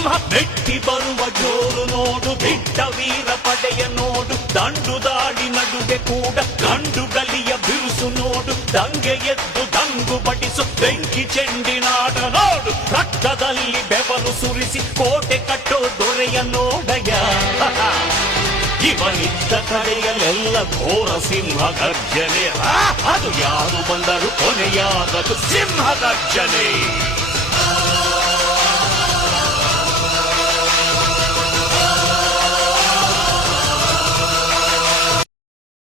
ಸಿಂಹ ಮೆಟ್ಟಿ ಬರುವ ಜೋರು ನೋಡು, ಬಿಟ್ಟ ವೀರ ಪಡೆಯ ನೋಡು, ದಂಡು ದಾಳಿ ನಡುವೆ ಕೂಡ ಗಂಡು ಗಲಿಯ ಬಿರುಸು ನೋಡು, ದಂಗೆ ಎದ್ದು ದಂಗು ಬಡಿಸು ಬೆಂಕಿ ಚೆಂಡಿನಾಡ ನೋಡು, ರಕ್ತದಲ್ಲಿ ಬೆವರು ಸುರಿಸಿ ಕೋಟೆ ಕಟ್ಟೋ ದೊರೆಯ ನೋಡಯ. ಇವನಿದ್ದ ಕಡೆಯಲ್ಲೆಲ್ಲ ಘೋರ ಸಿಂಹ ಗರ್ಜನೆ, ಅದು ಯಾರು ಬಂದರು ಕೊನೆಯಾದದು ಸಿಂಹ ಗರ್ಜನೆ.